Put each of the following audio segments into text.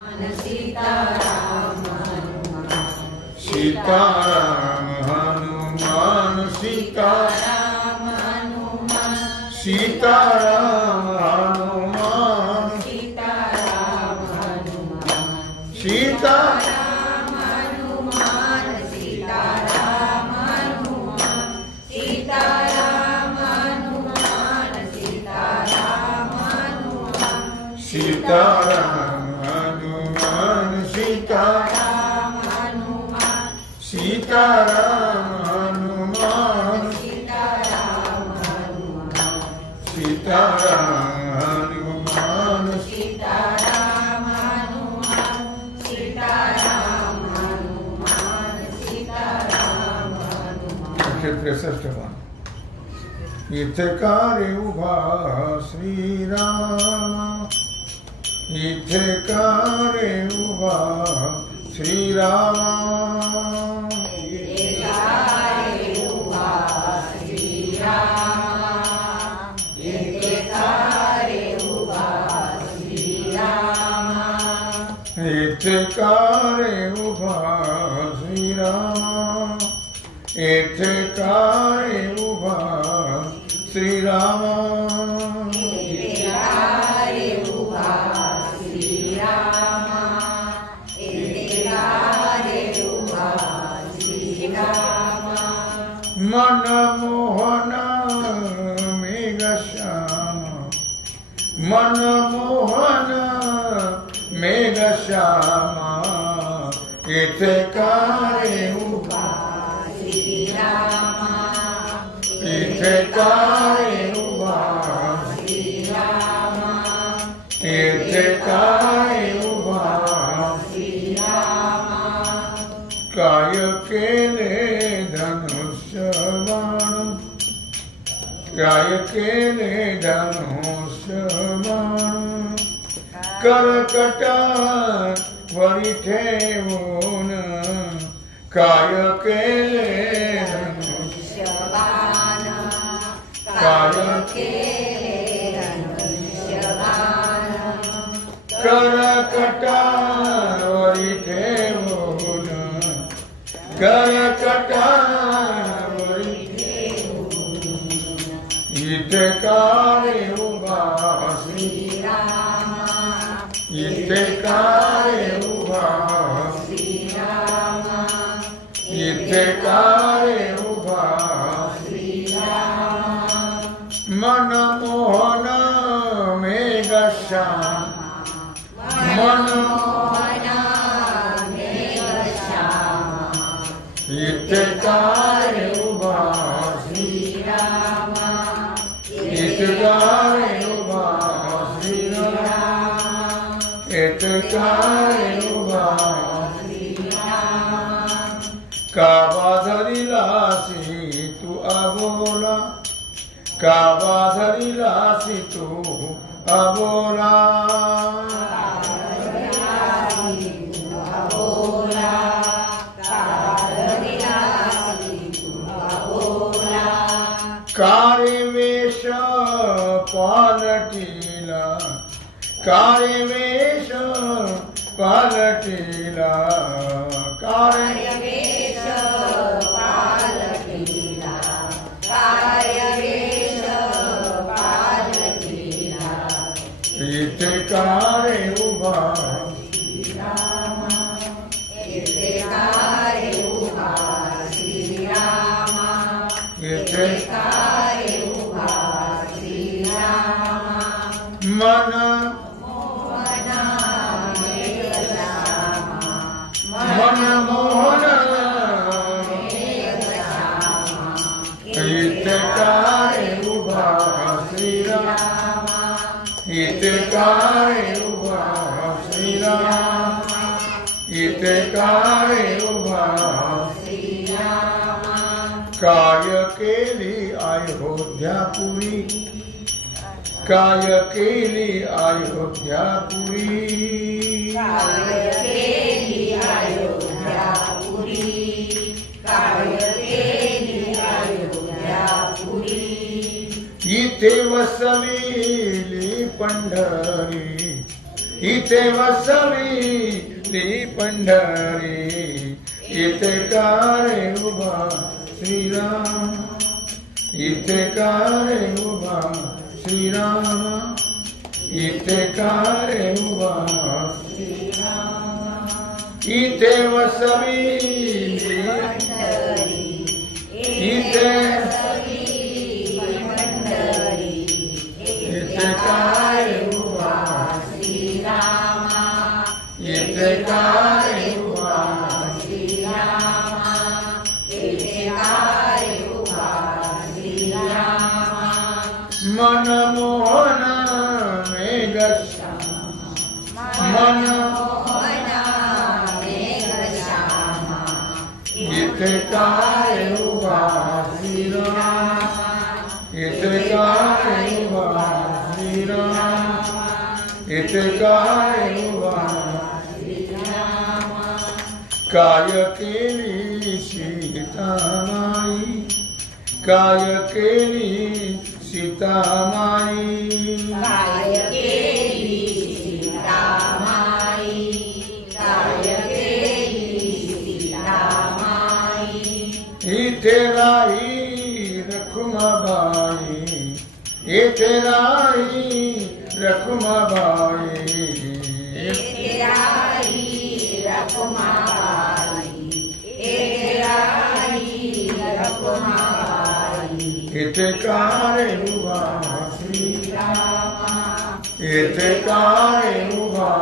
सीताराम हनुमान सीताराम हनुमान सीताराम हनुमान सीताराम हनुमान सीताराम हनुमान सीताराम हनुमान सीताराम हनुमान सीताराम हनुमान सीताराम हनुमान सीताराम हनुमान सीताराम हनुमान सीताराम हनुमान सीताराम हनुमान सीताराम हनुमान सीताराम हनुमान सीताराम हनुमान सीताराम हनुमान। 63 इथे कारे उभा श्रीराम इथे कारे उभा श्रीराम इथे कारे उभा श्रीराम इथे कारे उभा श्रीराम मनमोहन मेघश्याम मनमोहन मेघश्याम इथे कारे उभा इथे कारे उभा इथे कारे उभा काय केले धनुष्य बाण काय केले धनुष्य बाण कर्कट वरी ठेवून काय केले धनुष्य काय कर्कट वरी ठेवून कर्कट वरी इथे कारे उभा श्रीराम इथे कारे उभा श्रीराम इथे कारे उभा श्रीराम मनमोहन मेघश्याम मनमोहन मेघश्याम इथे कारे उभा श्रीराम इथे कारे उभा श्रीराम इथे कारे उभा श्रीराम काबा धरिलासी तू अबोला काबा धरिलासी तू अबोला कारे वेश पालटीला कारे वेश पालटीला कारे वेश पालटीला कारे वेश पालटीला इथे कारे उभा श्रीराम इथे कारे उभा श्रीराम इथे कारे उभा श्रीराम मन मोहन मेघश्याम मन मोहन मेघश्याम इथे कारे उभा श्रीराम इथे कारे उभा श्रीराम इथे कारे उभा श्रीराम काय केली अयोध्यापुरी काय केली अयोध्यापुरी काय केली अयोध्यापुरी काय केली अयोध्यापुरी इथे वसविली पंढरी इथे वसवी ती पंढरी, इथे का रे उभा श्रीराम, इथे का रे उभा श्रीराम, इथे का रे उभा श्रीराम, इथे वसवी पंढरी, इथे पंढरी, इथे का रे उभा श्रीरामा, इथे का रे उभा श्रीरामा, इथे का रे उभा श्रीरामा, मनमोहन मेघ मनमोहना मेघश्यामा, इथे का रे उभा श्रीराम, इथे का रे उभा श्रीराम, इथे का रे उभा श्रीरामा, काय केली सीतामाई, काय केली सीतामाई, काय केली सीतामाई, काय केली सीतामाई, इथे राही रखुमाबाई, इथे राही रखुमाबाई, इथे राही रखुमाबाई, इथे राही रखुमाबाई, इथे का रे उभा श्रीरामा, इथे का रे उभा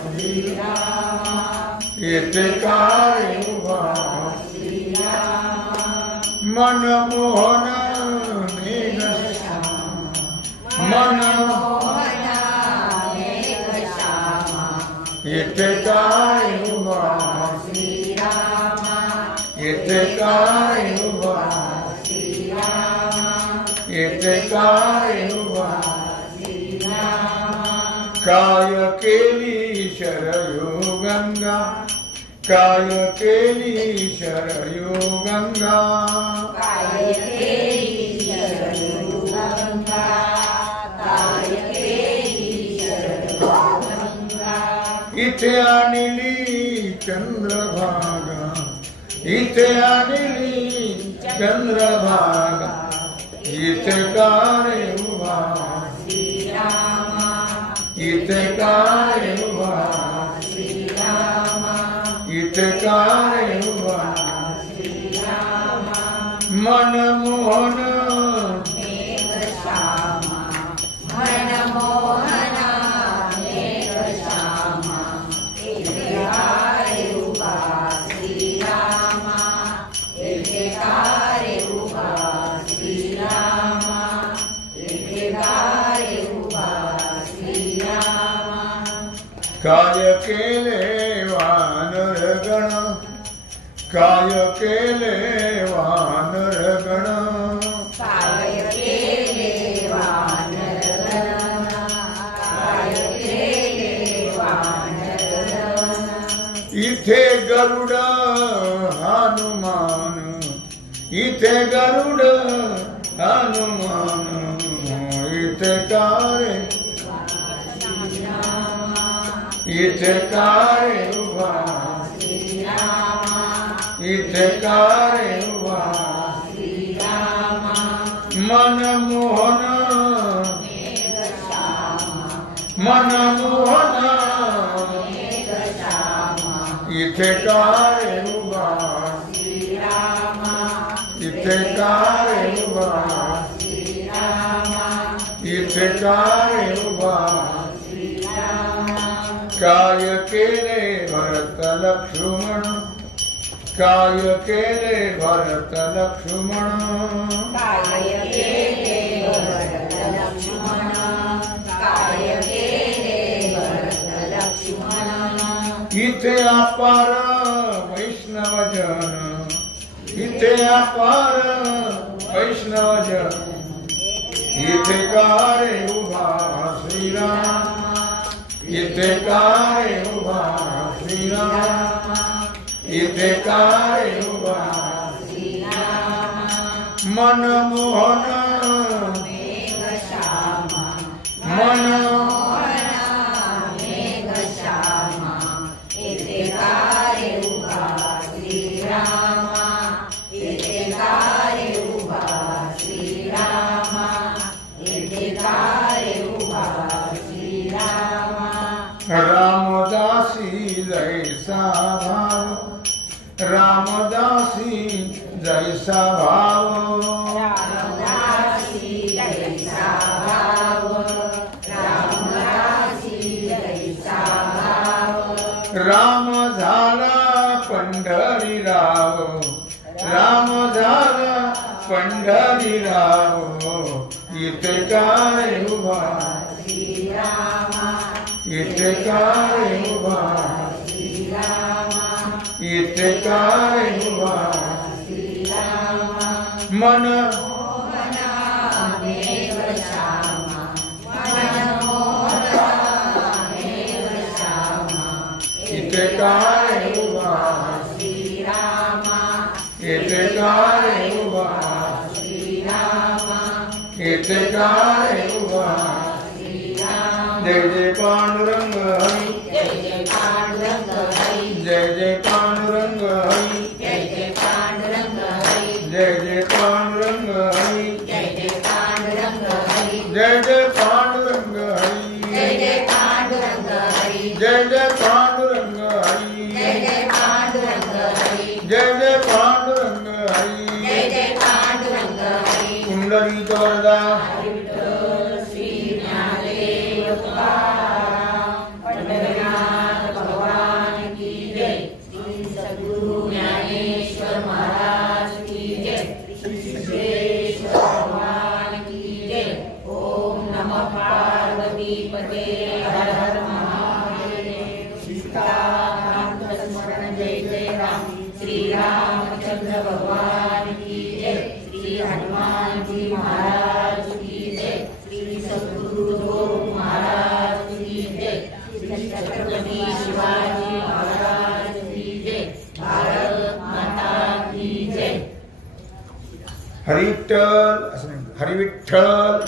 श्रीरामा, इथे का रे उभा श्रीरामा, मनमोहन मेघश्यामा, मनमोहना मेघश्यामा, इथे का रे उभा श्रीरामा, इथे का रे उभा श्रीरामा, इथे का रे उभा श्रीरामा, काय केली शरयू गंगा, काय केली शरयू गंगा, काय केली शरयू गंगा, काय केली शरयू गंगा, इथे आणली चंद्रभागा, इथे आणली चंद्रभागा, इथे का रे उभा श्रीरामा, इथे का रे उभा श्रीरामा, इथे का रे उभा श्रीरामा, मनमोहन मेघश्यामा, मनमोहना मेघश्यामा, इथे काय उभा श्रीरामा, इथे काय उभा श्रीरामा, इथे काय उभा श्रीरामा, काय केले वानर गण, काय केले वानर गण, काय केले वानरगण, काय केले वानरगण, इथे गरुड हनुमान, इथे गरुड हनुमान, इथे का रे इथे का रे उभा श्रीरामा, इथे का रे उभा श्रीरामा, मनमोहन मेघश्यामा, मनमोहन मेघश्यामा, इथे का रे उभा श्रीरामा, इथे का रे उभा श्रीरामा, इथे का रे उभा श्रीरामा, काय केले भरत लक्ष्मण, काय केले भरत लक्ष्मण, काय केले भरत लक्ष्मण, काय केले भरत लक्ष्मण, इथे अपार वैष्णवजन, इथे अपार वैष्णवजन, इथे का रे उभा श्रीराम, इथे का रे उभा श्रीराम, इथे का रे उभा श्रीरामा, मनमोहन मेघश्यामा, मन मनमोहना मेघश्यामा, तैसा भाव रामदासी तैसा भाव रामदासी तैसा भाव राम झाला पंढरीराव राम झाला पंढरीराव इथे काय उभा श्रीरामा इथे काय उभा श्रीरामा इथे काय उभा श्रीरामा मन मोहनामेव श्यामा मनमोहनामेव श्यामा इथे काय उभा श्रीरामा इथे काय उभा श्रीरामा इथे काय उभा जय जय पांडुरंग हरी जय जय पांडुरंग हरी जय जय पांडुरंग हरी जय जय पांडुरंग हरी जय जय पांडुरंग हरी जय जय पांडुरंग हरी जय जय पांडुरंग हरी जय जय पांडुरंग हरी जय जय पांडुरंग हरी जय जय पांडुरंग हरी जय जय पांडुरंग हरी जय जय पांडुरंग हरी कुंडलिक वरदा विठ्ठल श्री ज्ञानदेव तुकाराम पंढरीनाथ भगवान की जय श्री सद्गुरु ज्ञानेश्वर महाराज की जय श्री सिद्धेश्वर भगवान की जय ओम नमः पार्वती पते हर हर महादेव सीताकांत स्मरण जय जय राम श्री रामचंद्र भगवान की जय श्री हनुमान जी महाराज की जय श्री सद्गुरु महाराज की जय श्री छत्रपति शिवाजी महाराज की जय भारत माता की जय हरी विठ्ठल असं नाही, हरी विठ्ठल